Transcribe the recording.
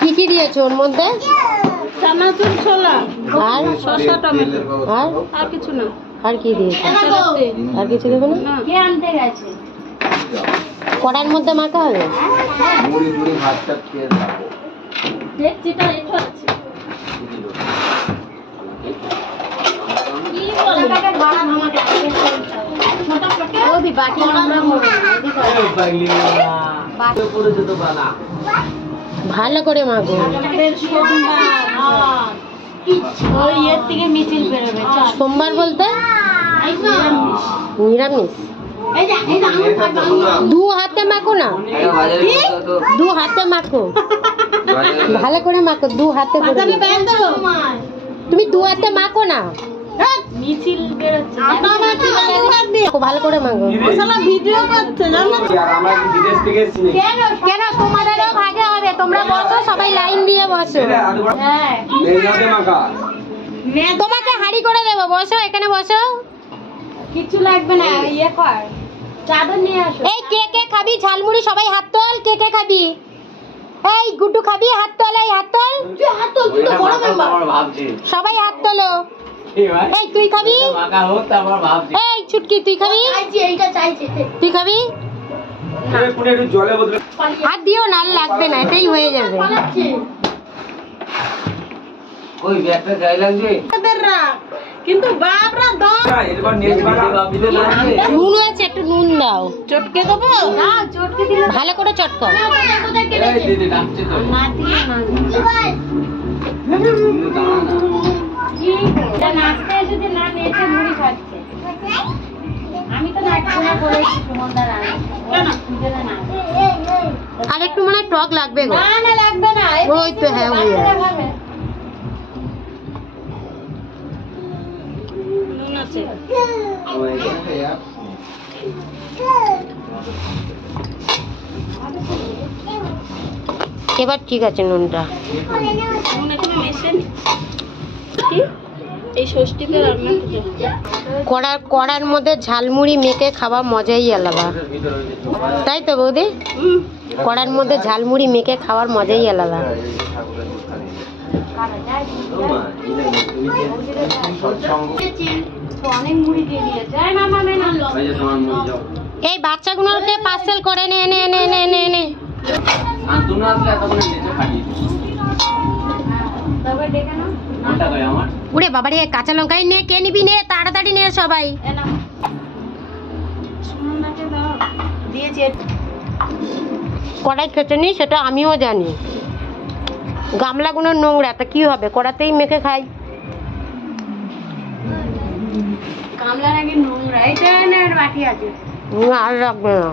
কি কি দিয়েছো ওর মধ্যে? চানাচুর, ছোলা আর শসা, টমেটো আর কিছু না। আর কি দিয়েছো? আর কিছু দেবো না? কড়ার মধ্যে মাখা হবে? ভালো করে মাখো। সোমবার বলতে নিরামিষ। দু হাতে মাখো না, দু হাতে মাখো, ভালো করে মাখো, দু হাতে করে। তুমি দু হাতে মাখো না, ভালো করে মাখো। কেন তোমাদেরও ভাগে হবে? তোমরা বসো, সবাই লাইন দিয়ে বসো। তোমাকে হাঁড়ি করে দেবো, বসো এখানে বসো। কিছু লাগবে না, ইয়ে কর, চাদর নিয়ে আসো। এই কে কে খাবি ঝালমুড়ি? সবাই হাত তোল। কে কে খাবি? এই গুড্ডু খাবি? হাত তোল, এই হাত তোল, হাত তোল, তুই তো বড় মেম্বার। সবাই হাত তোলো। এই তুই খাবি? এই ছুটকি তুই খাবি? তুই খাবি? হাত দিও না, লাগবে না, এটাই হয়ে যাবে। কিন্তু বাপরা দাও, নুন আছে, একটু নুন দাও। চটকে দেবো না, চটকে দিলে ভালো করে চটকাও। নাচতে যদি না নেচে মুড়ি খাচ্ছে, আমি তো নাচতে করেছি সুমনদার আগে। আর একটু মনে হয় টক লাগবে গো। না না লাগবে না, ওই তো, হ্যাঁ ওই নুন আছে। এবার ঠিক আছে নুনটা। নুন এখানে মেশে নি। এই ষষ্ঠীতে রান্না কড়ার মধ্যে ঝালমুড়ি মেখে খাওয়া মজাই আলাদা, তাই তো বৌদি? কড়ার মধ্যে ঝালমুড়ি মেখে খাওয়ার মজাই আলাদা। এই বাচ্চাগুলোকে পার্সেল করে নে নে নে নে নে নে। উড়ে বাবারে, কাঁচা লঙ্কাই নে, কে নিবি নে, তাড়াতাড়ি নে সবাই। কড়াই খেতে নি সেটা আমিও জানি, গামলাগুলো নোংরা, তা কি হবে, কড়াতেই মেখে খাই। গামলার আগে নোংরা, এটা বাটি আছে, আর রাখবে না।